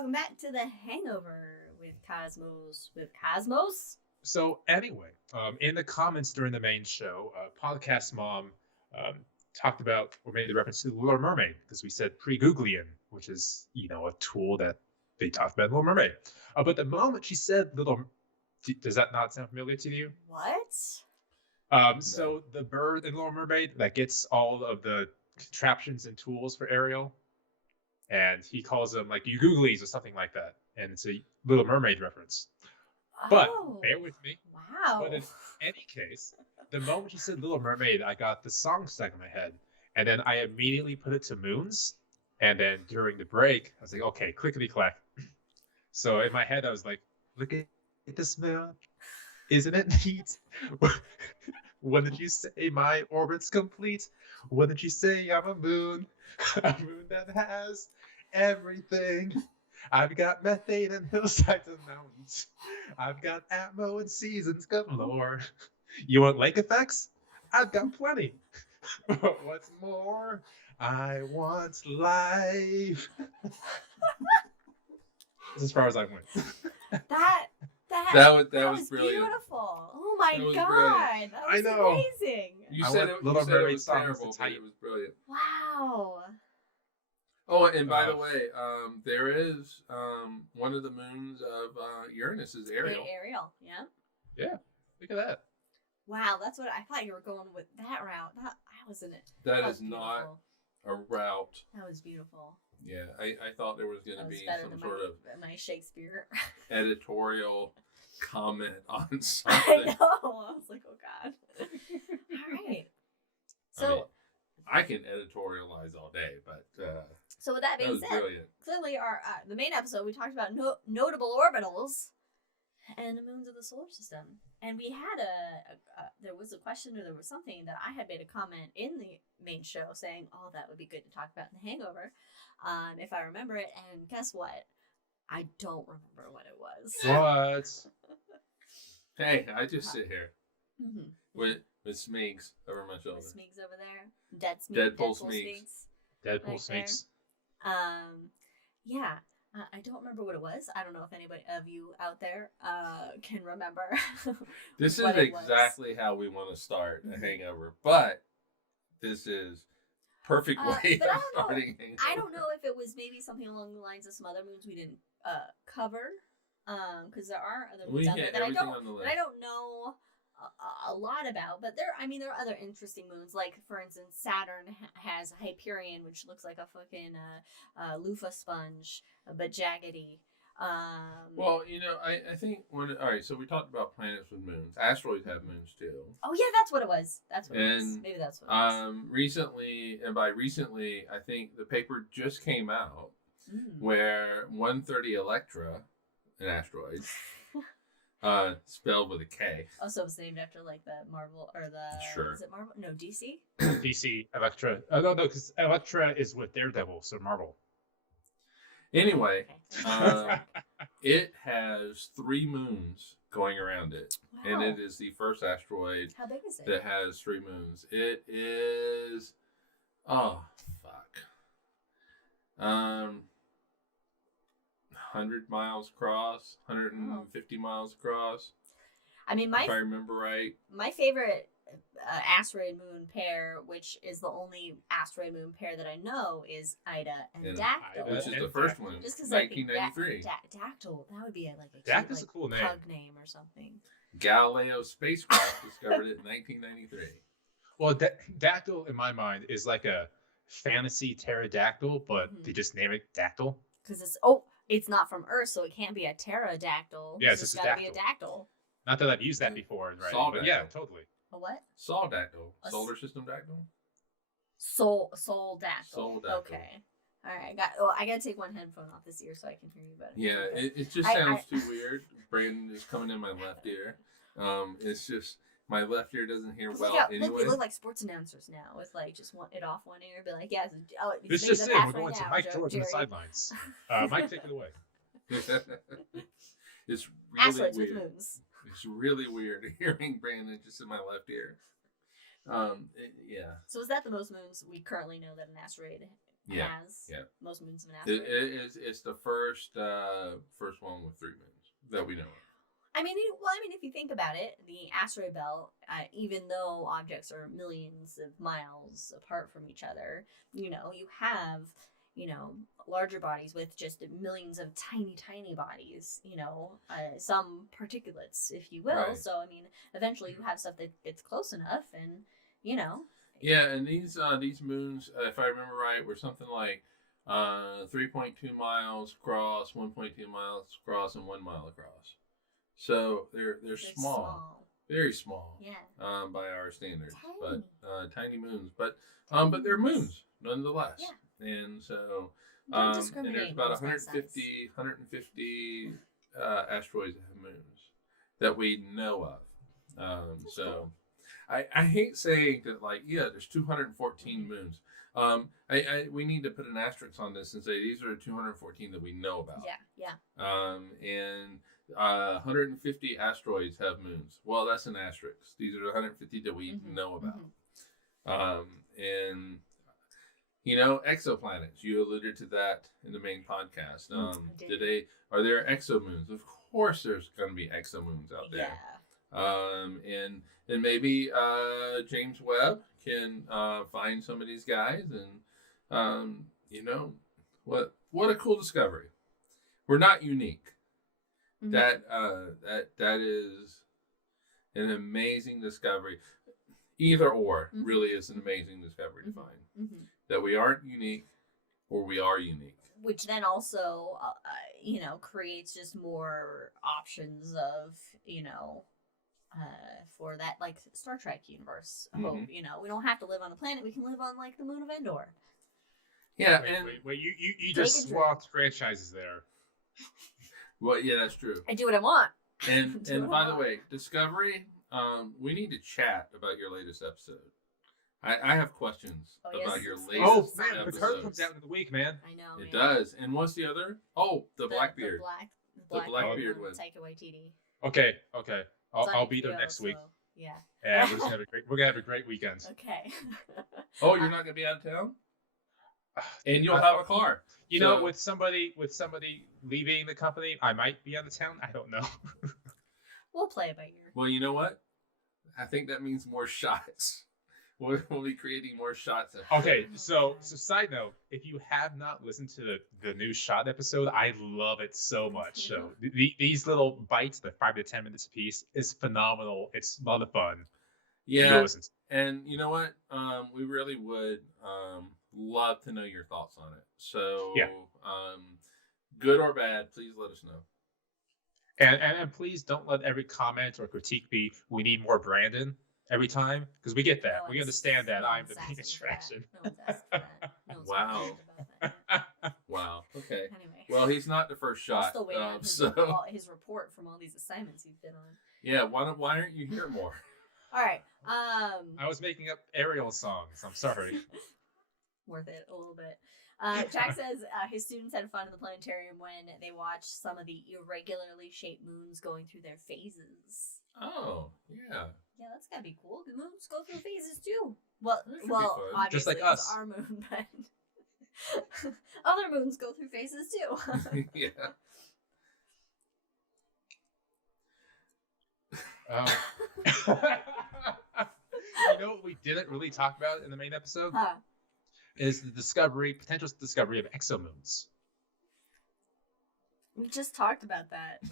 welcome back to the Hangover with Cosmos. So anyway, in the comments during the main show, Podcast Mom um, talked about or made the reference to Little Mermaid because we said pre-Googlian, which is a tool that they talked about in Little Mermaid. But the moment she said does that not sound familiar to you? What? So the bird in Little Mermaid that gets all of the contraptions and tools for Ariel, and he calls them like you Googlies or something like that, and it's a Little Mermaid reference. But bear with me. Wow. But in any case, the moment you said Little Mermaid, I got the song stuck in my head. And then I immediately put it to Moons. And then during the break, I was like, okay, clickety clack. So in my head, I was like, look at this moon. Isn't it neat? When did you say my orbit's complete? When did you say I'm a moon? A moon that has everything. I've got methane and hillsides and mountains. I've got atmo and seasons galore. You want lake effects? I've got plenty. But what's more, I want life. That's as far as I went. That was brilliant. Beautiful. Oh my That was god. brilliant. That was I know. amazing. You I said want it, Little you said it Mermaid was songs terrible, to but type. it was brilliant. Wow. Oh, and by the way, there is one of the moons of Uranus is Ariel. Ariel, yeah. Yeah, look at that. Wow, that's what I thought you were going with that route. That wasn't it. That was is not beautiful. a route. That was beautiful. Yeah, I thought there was going That to was be better some than sort of my Shakespeare. editorial comment on I something. know. I was like, oh god. All right. So. I mean, I can editorialize all day, but So with that being was said, brilliant. clearly our the main episode we talked about notable orbitals and the moons of the solar system, and we had there was a question or there was something that I had made a comment in the main show saying, "Oh, that would be good to talk about in the Hangover," if I remember it. And guess what? I don't remember what it was. What? Hey, I just sit here Mm-hmm. with Smeegs over my shoulder. Smeegs over there. Deadpool Smeegs. Deadpool Right snakes. Yeah. I don't remember what it was. I don't know if anybody of you out there can remember. This is what it was. exactly how we want to start a Mhm. Hangover, but this is perfect way but I of don't know. starting Hangover. I don't know if it was maybe something along the lines of some other moons we didn't cover, because there are other moons out there that I don't know a lot about. But there are other interesting moons. Like for instance, Saturn has Hyperion, which looks like a fucking loofah sponge, but jaggedy. Well, I think all right. So we talked about planets with moons. Asteroids have moons too. Oh yeah, that's what it was. Maybe that's what it was. Recently, and by recently, I think the paper just came out where 130 Electra, an asteroid, spelled with a K. Also, it's named after like the Marvel or the. Sure. Is it Marvel? No, DC. DC, Elektra. No, because Elektra is with Daredevil, so Marvel. Anyway, Okay. it has 3 moons going around it, Wow. and it is the first asteroid How big is it? that has 3 moons. It is, oh fuck, 100 miles across, 150 miles across. I mean, if I remember right. My favorite asteroid moon pair, which is the only asteroid moon pair that I know, is Ida and Dactyl. Which is the first one, just because 1993. Dactyl, that would be like a Dactyl's cute, a cool name. pug name or something. Galileo spacecraft discovered it in 1993. Well, Dactyl in my mind is like a fantasy pterodactyl, but they just name it Dactyl. Because it's not from Earth, so it can't be a pterodactyl. Yeah, it's just gotta be a dactyl. Not that I've used that before, right? But yeah, totally. A what? Sol dactyl. Solar system dactyl? Soul dactyl. Soul dactyl. Okay. All right. I gotta take one headphone off this ear so I can hear you better. Yeah, it just sounds too weird. Brandon is coming in my left ear. It's just my left ear doesn't hear well anyway. Look, we look like sports announcers now with like just it off one ear, be like, yeah. This just in. We're going to Mike George on the sidelines. Mike, take it away. It's really Asteroids weird. with moons. It's really weird hearing Brandon just in my left ear. Yeah. So is that the most moons we currently know that an asteroid has yeah. most moons of an asteroid. It's the first one with 3 moons that we know of. I mean, if you think about it, the asteroid belt, even though objects are millions of miles apart from each other, you have, larger bodies with just millions of tiny, tiny bodies, some particulates, if you will. Right. So, I mean, eventually you have stuff that gets close enough and, Yeah, and these moons, if I remember right, were something like 3.2 miles across, 1.2 miles across, and 1 mile across. So they're small, very small. Yeah. By our standards, Tiny. but tiny moons, but they're moons nonetheless. Yeah. And so Don't and discriminate there's about amongst 150 asteroids that have moons that we know of. So cool. I hate saying that, like, there's 214 moons. We need to put an asterisk on this and say these are 214 that we know about. Yeah. And 150 asteroids have moons. Well, that's an asterisk. These are the 150 that we know about. And exoplanets. You alluded to that in the main podcast. Are there exomoons? Of course, there's going to be exomoons out there. Yeah. And then maybe James Webb can find some of these guys, and what a cool discovery. We're not unique. Mm-hmm. That is an amazing discovery. Either or really is an amazing discovery to find. That we aren't unique, or we are unique. Which then also, creates just more options of, for that, like, Star Trek universe. Hope, we don't have to live on the planet. We can live on, like, the moon of Endor. Yeah, wait, you just swapped franchises there. Well, yeah, that's true. I do what I want. And by the way, Discovery, we need to chat about your latest episode. I have questions about your latest episode. Man, the curve comes out in the week, man. I know, It does. And what's the other? Oh, the Blackbeard. The Blackbeard one. Taika Waititi. Okay. I'll be there next week. Yeah. Yeah, we're gonna have a great weekend. Okay. Oh, you're not gonna be out of town? And you'll have a car. With somebody leaving the company, I might be out of town. I don't know. We'll play it by ear. Well, you know what? I think that means more shots. We'll be creating more shots. Okay, so side note, if you have not listened to the new shot episode, I love it so much. So these little bites, the 5 to 10 minutes a piece, is phenomenal. It's a lot of fun. Yeah, and you know what? We really would love to know your thoughts on it. So, good or bad, please let us know. And please don't let every comment or critique be, we need more Brandon every time, because we get that. We understand that I'm the main attraction. No one's asking that. No one's Wow. about that. Wow. Okay. Anyway. Well, he's not the first shot. I'm still waiting on his report from all these assignments he's been on. Yeah. Why aren't you here more? All right. I was making up Ariel songs. I'm sorry. Worth it a little bit. Jack says his students had fun in the planetarium when they watched some of the irregularly shaped moons going through their phases. Oh, yeah. Yeah, that's gotta be cool. The moons go through phases too. Well, obviously just like us. It's our moon, but other moons go through phases too. Yeah. What we didn't really talk about in the main episode Huh. is the potential discovery of exomoons. We just talked about that.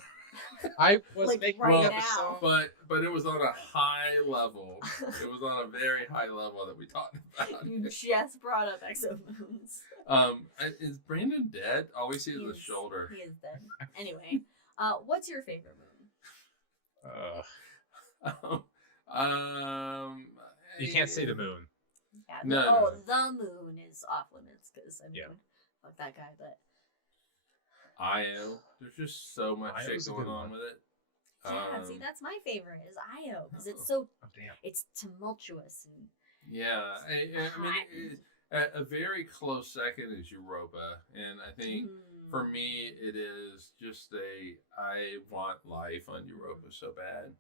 I was Like, making right an now. episode. But it was on a high level. It was on a very high level that we talked about. You just brought up exomoons. Is Brandon dead? All we see is the shoulder. He is dead. Anyway, what's your favorite moon? You can't say the moon. Yeah, No. the moon is off limits because fuck that guy. But Io, there's just so much Io's shit a going good on one. with it. yeah, see, that's my favorite is Io because it's damn. it's tumultuous and Yeah, I mean, a very close second is Europa, and I think for me it is just I want life on Europa so bad.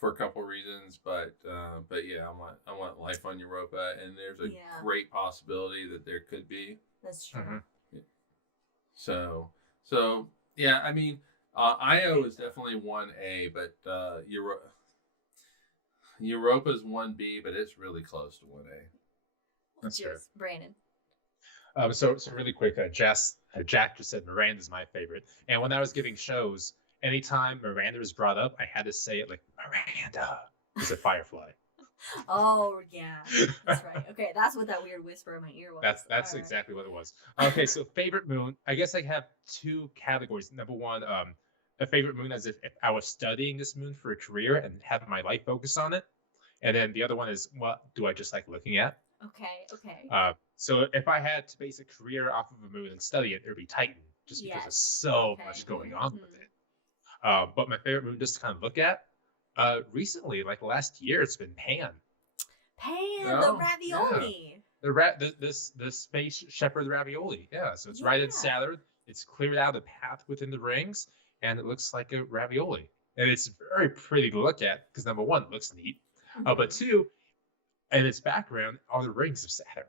for a couple reasons, but yeah, I want life on Europa, and there's a great possibility that there could be. That's true. Mm-hmm. So yeah, I mean, Io is definitely 1A, but Europa's 1B, but it's really close to 1A. That's true. Brandon. So really quick, Jack just said Miranda's my favorite, and when I was giving shows, anytime Miranda was brought up, I had to say it like Miranda. It's a Firefly. Oh yeah, that's right. Okay, that's what that weird whisper in my ear was. That's exactly what it was. Okay, so favorite moon. I guess I have two categories. Number one, a favorite moon as if I was studying this moon for a career and having my life focused on it, and then the other one is what do I just like looking at? Okay. So if I had to base a career off of a moon and study it, it would be Titan, just because there's so much going on with it. But my favorite moon just to kind of look at, recently, like last year, it's been Pan. The ravioli. Yeah. The space shepherd ravioli. Yeah, so it's right at Saturn. It's cleared out a path within the rings, and it looks like a ravioli. And it's very pretty to look at because number one, it looks neat. But two, in its background are the rings of Saturn.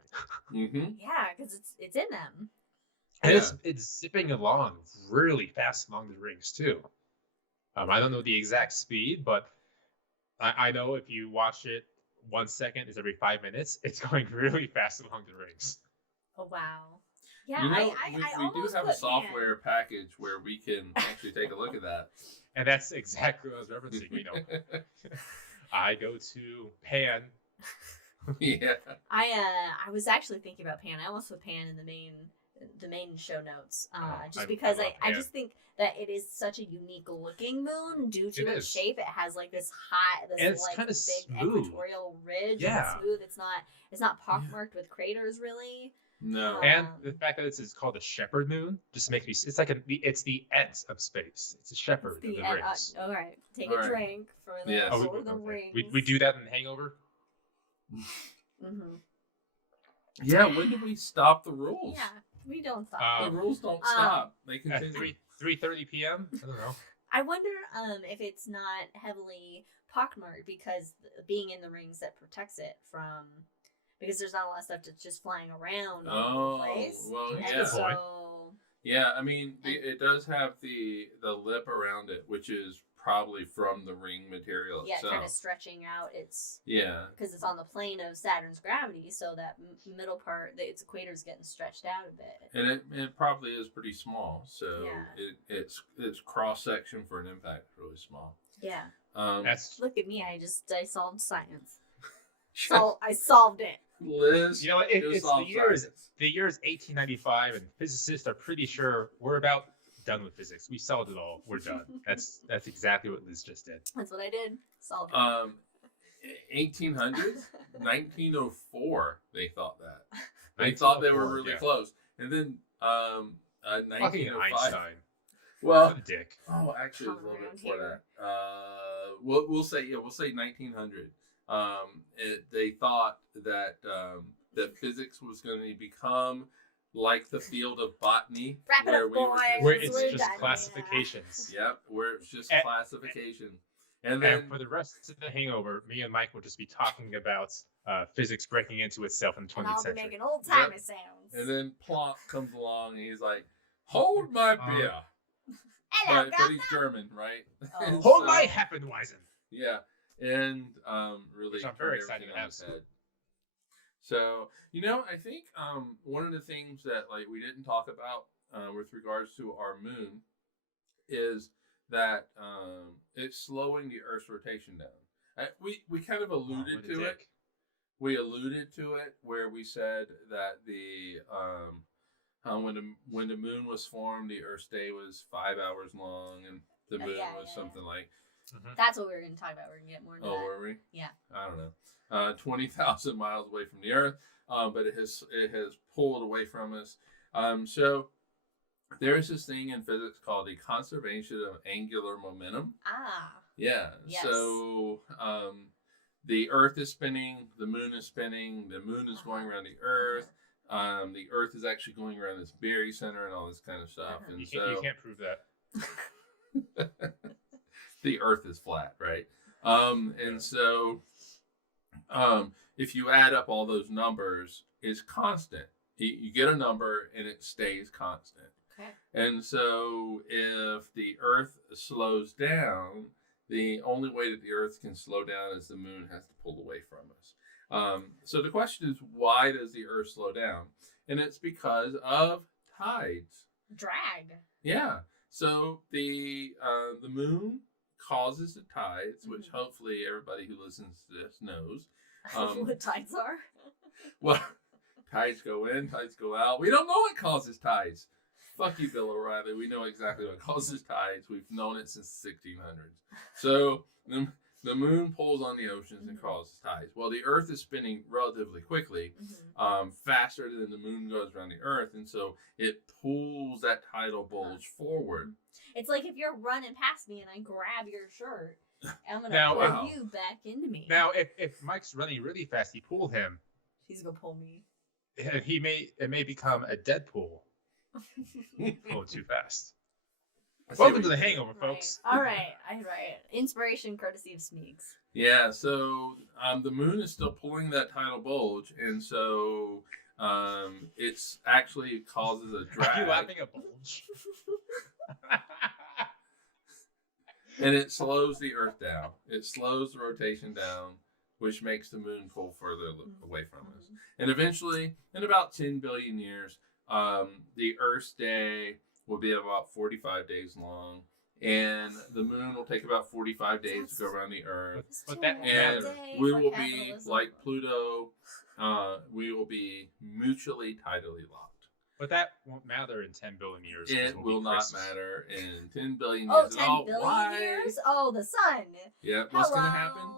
Mm-hmm. Yeah, because it's in them. And it's zipping along really fast along the rings too. I don't know the exact speed, but I know if you watch it 1 second is every 5 minutes, it's going really fast along the rings. Oh wow! Yeah, we do have a software package where we can actually take a look at that. And that's exactly what I was referencing. You know, I go to Pan. Yeah. I was actually thinking about Pan. I almost put Pan in the main show notes, just because I just think that it is such a unique looking moon due to its shape. It has like this like kind of big smooth. equatorial ridge. Yeah, and smooth. It's not pockmarked with craters really. No. And the fact that it's called a shepherd moon just makes me. It's like it's the Ents of space. It's a shepherd of the rings. All right, take a drink for the Lord of the Rings. We do that in Hangover. Mm-hmm. Yeah, when do we stop the rules? Yeah, we don't stop. The rules don't stop. They continue. At 3:30 p.m. I don't know. I wonder if it's not heavily pockmarked because being in the rings that protects it from, because there's not a lot of stuff that's just flying around all over the place. Well, and yeah. So, yeah, I mean, it does have the lip around it, which is probably from the ring material itself. Yeah, kind of stretching out its... Yeah. Because it's on the plane of Saturn's gravity, so that middle part, its equator is getting stretched out a bit. And it probably is pretty small, so its cross-section for an impact is really small. Yeah. Look at me, I solved science. I solved it. Liz, you know, it's the year is 1895, and physicists are pretty sure we're about done with physics. We solved it all. We're done. That's exactly what Liz just did. That's what I did. Solved it. 1800s, 1904. They thought that. They thought they were really close, and then 1905. Einstein. Well, dick. Oh, actually, it was a little bit before that. We'll say 1900. They thought that that physics was going to become like the field of botany, wrap it up, boys. Where it's just classifications. Yep, where it's just classification. And for the rest of the Hangover, me and Mike will just be talking about physics breaking into itself in the 20th century. I'll be making old-timey sounds. And then Plonk comes along and he's like, "Hold my beer." Hello, but he's German, right? Oh. Hold my Heffenweisen. Yeah, and really, which I'm very excited to have. So, I think one of the things that we didn't talk about with regards to our moon is that it's slowing the Earth's rotation down. We kind of alluded to it. We alluded to it where we said that when the moon was formed, the Earth's day was 5 hours long, and the moon was something like. Mm-hmm. That's what we were going to talk about. We're going to get more into that. Oh, were we? Yeah. I don't know. 20,000 miles away from the Earth, but it has pulled away from us. So there is this thing in physics called the conservation of angular momentum. Ah. Yeah. Yes. So the Earth is spinning, the moon is spinning, the moon is going around the Earth. The Earth is actually going around its barycenter and all this kind of stuff. And you can't prove that. The Earth is flat, right? And so, if you add up all those numbers, it's constant. You get a number and it stays constant. Okay. And so, if the Earth slows down, the only way that the Earth can slow down is the moon has to pull away from us. So the question is, why does the Earth slow down? And it's because of tides. Drag. Yeah. So the moon causes the tides, which hopefully everybody who listens to this knows. What tides are? Well, tides go in, tides go out. We don't know what causes tides. Fuck you, Bill O'Reilly. We know exactly what causes tides. We've known it since the 1600s. So the moon pulls on the oceans and causes tides. Well, the Earth is spinning relatively quickly, faster than the moon goes around the Earth, and so it pulls that tidal bulge forward. It's like if you're running past me and I grab your shirt, I'm gonna Now, pull you back into me. Now, if Mike's running really fast, you pull him. He's gonna pull me. It may become a Deadpool. Going too fast. I see Welcome what to the you did. Hangover, folks. All right. Inspiration courtesy of Smeeks. Yeah, so the moon is still pulling that tidal bulge, and so it's actually causes a drag. Are you laughing at bulge? And it slows the Earth down. It slows the rotation down, which makes the moon pull further away from us. And eventually, in about 10 billion years, the Earth's day will be about 45 days long, and the moon will take about 45 days to go around the Earth. But that And matters. we will be like Pluto. We will be mutually tidally locked. But that won't matter in 10 billion years. 'cause It we'll will be not Christmas. matter in 10 billion Oh, years. 10 billion years? Oh, the sun. Yeah, what's Hello. going to happen?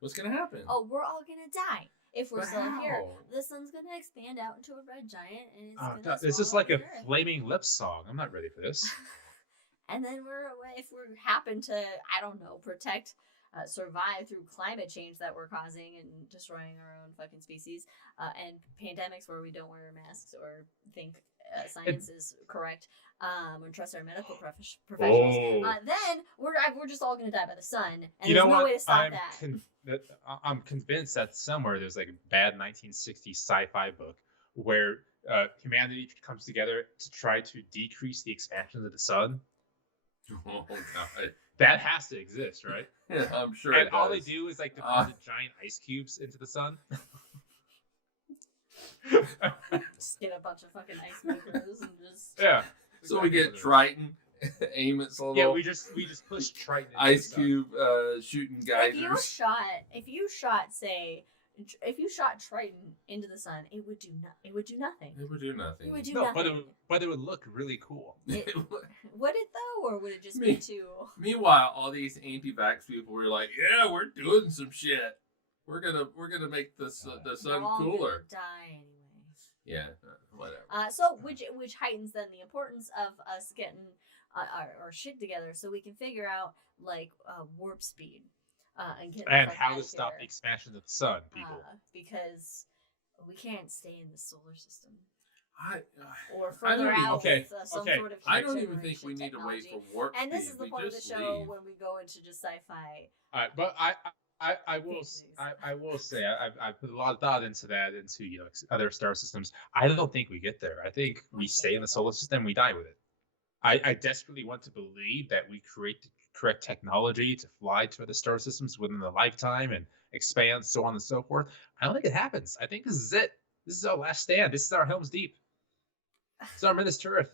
What's going to happen? Oh, we're all gonna die if we're But still here. how? The sun's gonna expand out into a red giant, and it's Oh, gonna God, this is swallow like a the Earth. Flaming Lips song. I'm not ready for this. And then if we happen to, I don't know, protect, survive through climate change that we're causing and destroying our own fucking species, and pandemics where we don't wear masks or think science is correct, or trust our medical professionals, Oh. then we're just all gonna die by the sun, and You there's know no what? way to stop that. I'm convinced that somewhere there's like a bad 1960s sci-fi book where humanity comes together to try to decrease the expansion of the sun. Oh, God. That has to exist, right? Yeah, I'm sure And it all they does. do is like deposit giant ice cubes into the sun. Just get a bunch of fucking ice makers and just Yeah. So we get Triton, aim its little Yeah, we just push Triton into ice the sun. cube shooting geysers. if you shot Triton into the sun, it would do nothing. It would do nothing. It would do No, nothing. but it would look really cool. Would it though, or would it just Me. be too? Meanwhile, all these anti-vax people were like, "Yeah, we're doing some shit. We're gonna make the sun We're all cooler." gonna die anyways. Yeah, whatever. So which heightens then the importance of us getting our shit together so we can figure out like warp speed and get the And fuck how out to of stop here. the expansion of the sun, people. Because we can't stay in the solar system or I don't further even- out okay, with some okay. sort of I don't future even think we generation need to wait technology. for warp And this speed. is the We point of the just show leave. when we go into just sci-fi. But I will say I put a lot of thought into that, into other star systems. I don't think we get there. I think we stay in the solar system, we die with it. I desperately want to believe that we create the correct technology to fly to other star systems within a lifetime and expand, so on and so forth. I don't think it happens. I think this is it. This is our last stand. This is our Helm's Deep. This is our Menace to Earth.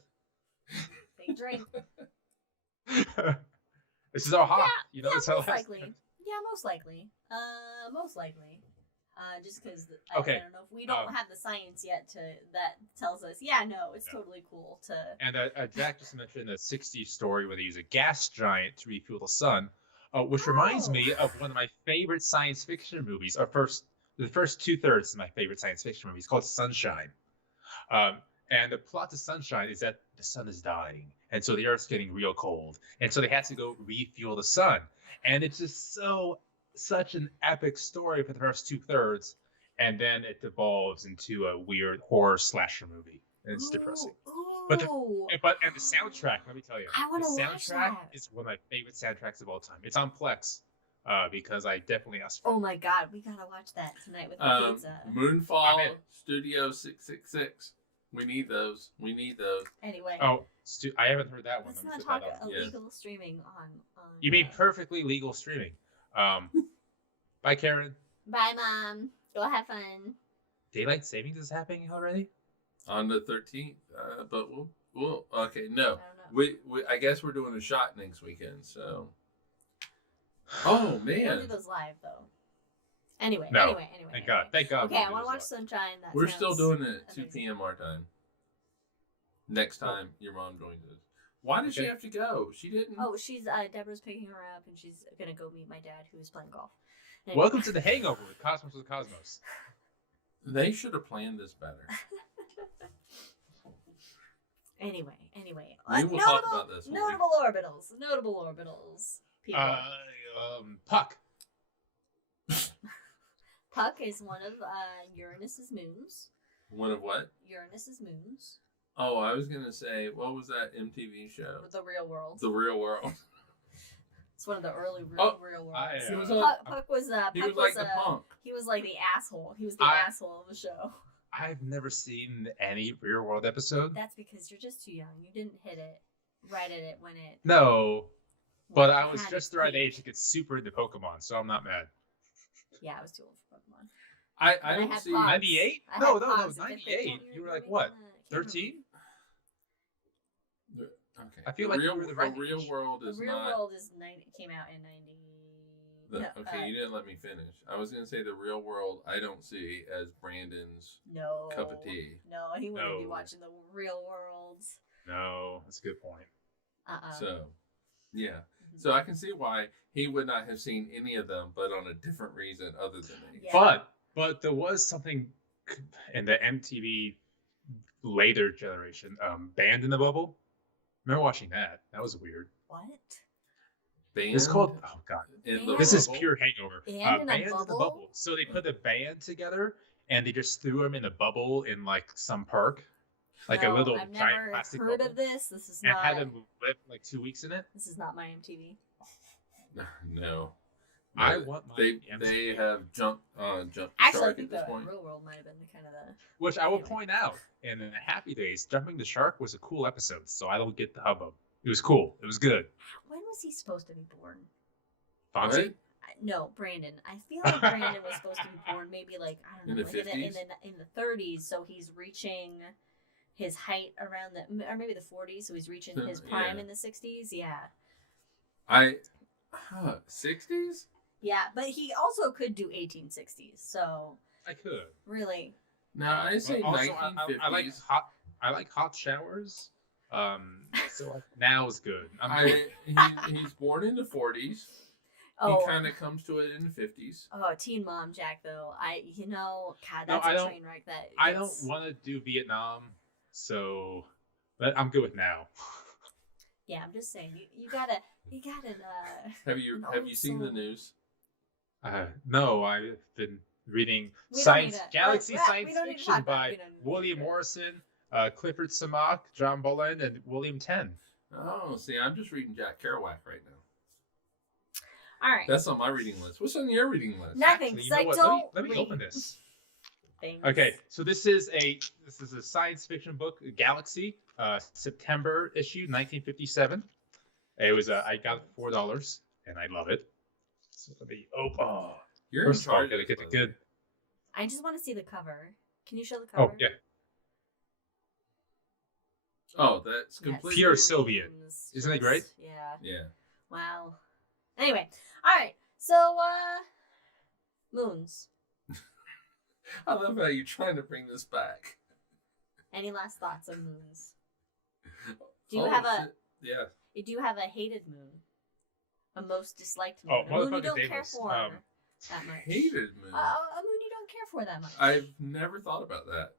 Big drink. This is our hop. Yeah, This is our most last likely. stand. Yeah, most likely. Most likely. Just because Okay, I don't know if we don't have the science yet that tells us. Yeah, no, it's totally cool to. And Jack just mentioned the 60s story where they use a gas giant to refuel the sun, which reminds me of one of my favorite science fiction movies. The first 2/3 of my favorite science fiction movie is called Sunshine. And the plot to Sunshine is that the sun is dying, and so the Earth's getting real cold, and so they have to go refuel the sun. And it's just such an epic story for the first 2/3, and then it devolves into a weird horror slasher movie. And it's depressing. But the soundtrack, let me tell you, I the wanna watch soundtrack that. is one of my favorite soundtracks of all time. It's on Plex. because I definitely asked for Oh it. my god, we gotta watch that tonight with the pizza. Moonfall I'm in. Studio 666. We need those. We need those. Anyway, Oh, I haven't heard that one. let's Let me not put talk that on. illegal streaming on. You mean perfectly legal streaming? Bye, Karen. Bye, Mom. Go have fun. Daylight savings is happening already? On the 13th, but we'll okay. No, I don't know. we I guess we're doing a shot next weekend. So, oh We don't do man, those live though. Anyway, No. anyway. Thank God. Thank God. Okay, I want to watch Sunshine. That we're still sounds doing it at 2 amazing. p.m. our time. Next time your mom joins us. Why did she Okay. have to go? She didn't. Oh, she's Deborah's picking her up, and she's gonna go meet my dad, who's playing golf. Anyway. Welcome to the Hangover with Cosmos of the Cosmos. They should have planned this better. Anyway. We will talk about this. when we- Notable orbitals. People. Puck. Puck is one of Uranus's moons. One of what? Uranus's moons. Oh, I was gonna say, what was that MTV show? The real world. The Real World. It's one of the early Oh, real worlds. He was Puck was He was like the punk. He was like the asshole. He was the I- asshole of the show. I've never seen any Real World episode. That's because you're just too young. You didn't hit it right at it when it. No, but when I it was had just its the right peak. age to get super into Pokemon, so I'm not mad. Yeah, I was too old for Pokemon. I But don't had see. Pogs. 98? I No, had no, Pogs no, in fifth grade. 98. Don't You were like remember what? making that? Can't 13? Okay. I feel like you were the right Real age. World The is real not. world is came out in 90. Okay, you didn't let me finish. I was gonna say the Real World. I don't see as Brandon's No. cup of tea. No, he wouldn't be No. watching the real worlds. No, that's a good point. So, yeah. So I can see why he would not have seen any of them, but on a different reason other than age. Yeah. But there was something in the MTV later generation, Band in the Bubble. Remember watching that? That was weird. What? Band It's called, oh god, in the this is Bubble? pure hangover. Band in a Band in the Bubble? Bubble. So they put a band together and they just threw them in a bubble in like some park, like No, a little I've giant never plastic heard bubble, of this. This is and not. had them live like 2 weeks in it. This is not my MTV. No. I want my They MTV. have jumped the Actually, I shark think at this the point. real world might have been the kind of the. Which I will Anyway. point out, in the Happy Days, Jumping the Shark was a cool episode, so I don't get the hubbub. It was cool. It was good. When was he supposed to be born? Fonzie? What? No, Brandon. I feel like Brandon was supposed to be born maybe like I don't In know, the like in 50s? the 30s. So he's reaching his height around the or maybe the 40s. So he's reaching his prime Yeah. in the 60s. Yeah, 60s? yeah. But he also could do 1860s. So I could. really, No, I say But also, 1950s. I like hot showers. So like, now is good. He's born in the 40s. oh, He kind of comes to it in the 50s. oh, Teen Mom Jack though. God, No, that's I a don't- train wreck. That I don't gets- want to do Vietnam, so but I'm good with now. Yeah, I'm just saying you gotta. Have you And seen the also- news? No, I've been reading We don't science need to- Galaxy we Science don't need to Fiction talk about- by we don't need to William do it. Morrison, Clifford Samak, John Boland, and William Tenn. Oh, see, I'm just reading Jack Kerouac right now. All right. That's on my reading list. What's on your reading list? Nothing, Actually, 'cause I what? don't Let me read. open this. Things. Okay, so this is a science fiction book, Galaxy, September issue, 1957. It was I got it for $4, and I love it. So let me oh, You're first in of all, charge gotta of get this, the good. I just want to see the cover. Can you show the cover? Oh yeah, Oh, that's Yes. completely Pure Soviet. Memes, Isn't it just- great? Yeah. Yeah. Wow. Anyway, all right. So, moons. I love how you're trying to bring this back. Any last thoughts on moons? Do you Oh, have a? shit. Yeah. Do you have a hated moon? A most disliked moon? Oh, a moon you motherfucking don't care Davis. for that much. Hated moon. A moon you don't care for that much. I've never thought about that.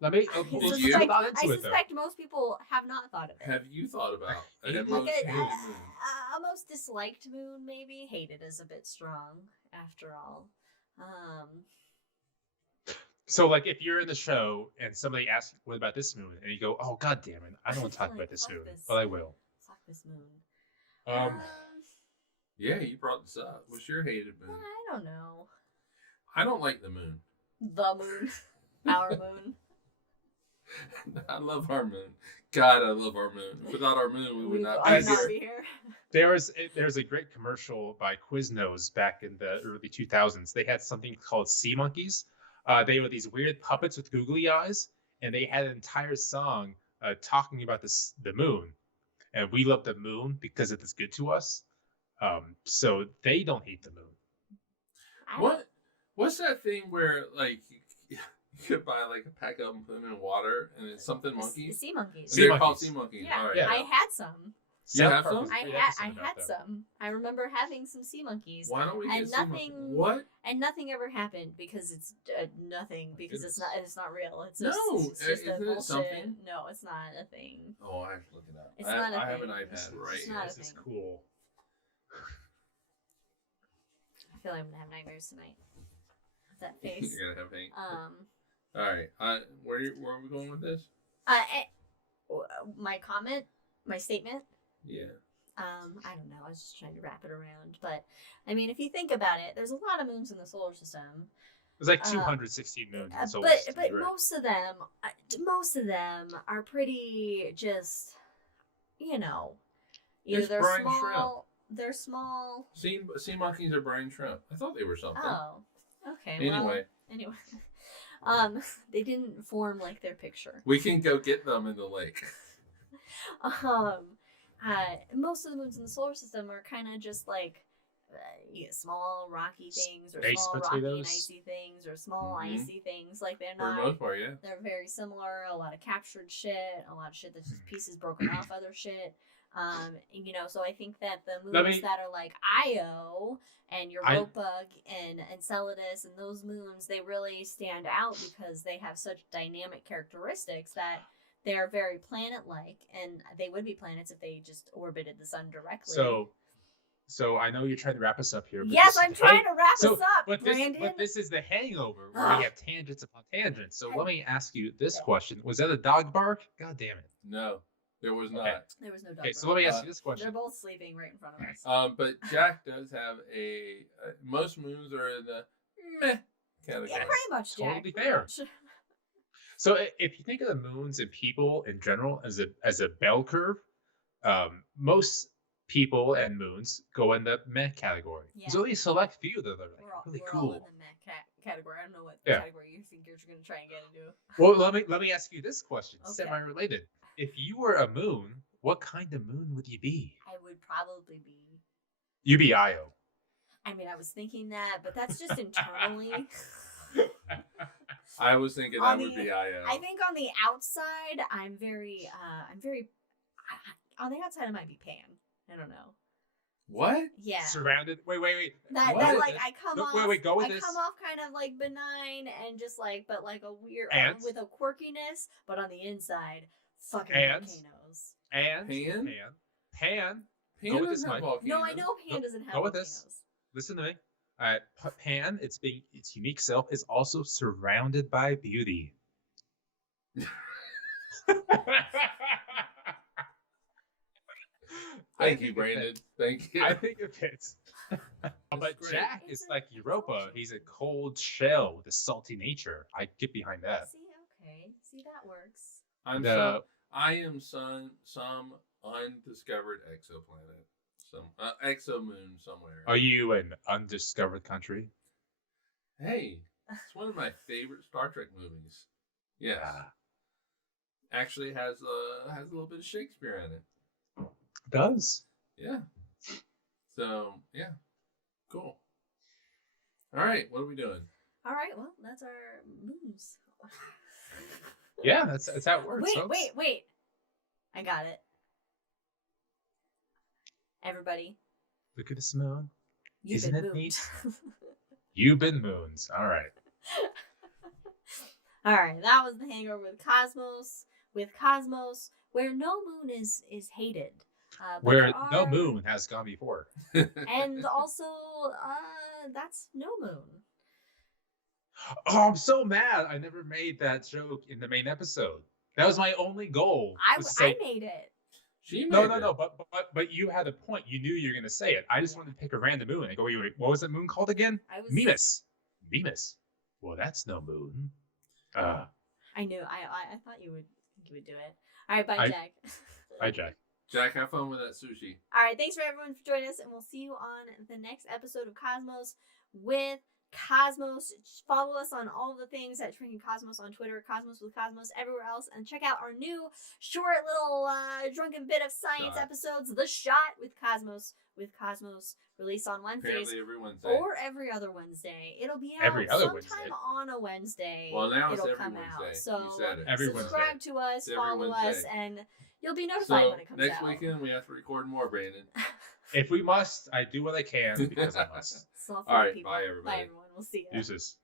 let me. I Well, Did you you? got into I it though. suspect most people have not thought of it. Have you thought about a Hated most Like hated moon? a most disliked moon, maybe. Hated is a bit strong, after all. So like, if you're in the show and somebody asks, "What about this moon?" and you go, "Oh God damn it, I don't want to talk Like, about this fuck moon," this. but I will. Fuck this moon. Um, Yeah, you brought this up. What's your hated moon? I don't know. I don't like the moon. The moon. Our moon. I love our moon. God, I love our moon. Without our moon, we would not be here. be here. There's a great commercial by Quiznos back in the early 2000s. They had something called sea monkeys. They were these weird puppets with googly eyes, and they had an entire song talking about the moon. And we love the moon because it is good to us. So they don't hate the moon. What's that thing where like you could buy like a pack of them, put them in water, and it's something monkeys? Sea monkeys. They're called sea monkeys. Yeah, All right. Yeah. I had some. You have some? I had some. I remember having some sea monkeys. Why don't we get sea monkeys? What? And nothing ever happened because it's nothing because it's not real. It's just, it's just isn't bullshit. it something? No, it's not a thing. Oh, I have to look it up. It's not a I have thing. an iPad right It's here. not a This is thing. cool. I feel like I'm gonna have nightmares tonight. That face. You're gonna have pain. All right. Where are we going with this? My comment, my statement. Yeah. I don't know. I was just trying to wrap it around, but I mean, if you think about it, there's a lot of moons in the solar system. There's like 216 moons in the solar but system. but right? most of them are pretty just, either There's they're brine small. shrimp. They're small. Sea monkeys are brine shrimp. I thought they were something. Oh, okay. Anyway. They didn't form like their picture. We can go get them in the lake. Most of the moons in the solar system are kind of just like small rocky things, or Space small potatoes. rocky and icy things, or small Mhm. icy things. Like they're For the not. most part, yeah. They're very similar. A lot of captured shit. A lot of shit that's just pieces broken off other shit. So I think that the moons that are like Io and Europa and Enceladus and those moons, they really stand out because they have such dynamic characteristics that they're very planet-like, and they would be planets if they just orbited the sun directly. So I know you're trying to wrap us up here. But Yes, I'm trying to wrap us up, Brandon. But this is the Hangover where we have tangents upon tangents. So let me ask you this question: was that a dog bark? God damn it! No, there was not. Okay. There was no dog. Okay, so let me ask you this question. They're both sleeping right in front of us. But Jack does have most moons are in the meh category. Yeah, pretty much, Jack. Totally pretty fair. much. So if you think of the moons and people in general as a bell curve, most people and moons go in the meh category. Yeah. There's only a select few that are like really we're cool. all in the meh category. I don't know what Yeah. category you think you're going to try and get into. Well, let me ask you this question, Okay. semi-related. If you were a moon, what kind of moon would you be? I would probably be. You'd be Io. I mean, I was thinking that, but that's just internally. I was thinking On that would the- be IO. I think on the outside, I'm very. On the outside, I might be Pan. I don't know. What? Yeah. Surrounded. Wait. That What? like I come No, off. wait, go with I this. come off kind of like benign and just like, but like a weird Ants? with a quirkiness, but on the inside, fucking Ants? volcanoes. And Pan? Pan. Pan Go with doesn't this, have Mike. volcanoes. No, I know Pan doesn't have Go with volcanoes. this. Listen to me. Pan, its unique self, is also surrounded by beauty. Thank you, Brandon. Thank you. I think it fits. But great. Jack is like Europa. He's a cold shell with a salty nature. I get behind that. See, that works. I am some undiscovered exoplanet, some exomoon somewhere. Are you an undiscovered country? Hey, it's one of my favorite Star Trek movies. Yes, actually has a little bit of Shakespeare in it. Does. Yeah. So yeah, cool. All right, what are we doing? All right, well, that's our moons. Yeah, that's how it works. folks. Wait. I got it. Everybody, Look at this moon. you've Isn't been it mooned. neat? You've been moons. All right. All right, that was the Hangover with Cosmos, where no moon is hated. But Where there no are- moon has gone before. and also that's no moon. Oh, I'm so mad. I never made that joke in the main episode. That was my only goal. was to say, I made it. She No, made no, it. no. But you had a point. You knew you were gonna say it. I just wanted to pick a random moon. I go, wait, what was that moon called again? Mimas. Mimas. Well, that's no moon. I knew. I thought you would do it. All right, bye, Jack. Bye, Jack. Jack, have fun with that sushi. All right, thanks for everyone for joining us, and we'll see you on the next episode of Cosmos with Cosmos. Follow us on all the things at Drinking Cosmos on Twitter, Cosmos with Cosmos everywhere else, and check out our new short little drunken bit of science episodes, The Shot with Cosmos released on Wednesdays. Apparently every Wednesday. Or every other Wednesday. It'll be out Every other sometime Wednesday. on a Wednesday. Well, now it'll it's every come Wednesday. out. So You said it. Every subscribe Wednesday. to us, Every follow us, Wednesday. and you'll be notified So when it comes next out. weekend we have to record more, Brandon. If we must, I do what I can because I must. Soft All right, people. bye, everybody. Bye everyone. We'll see you. Deuces.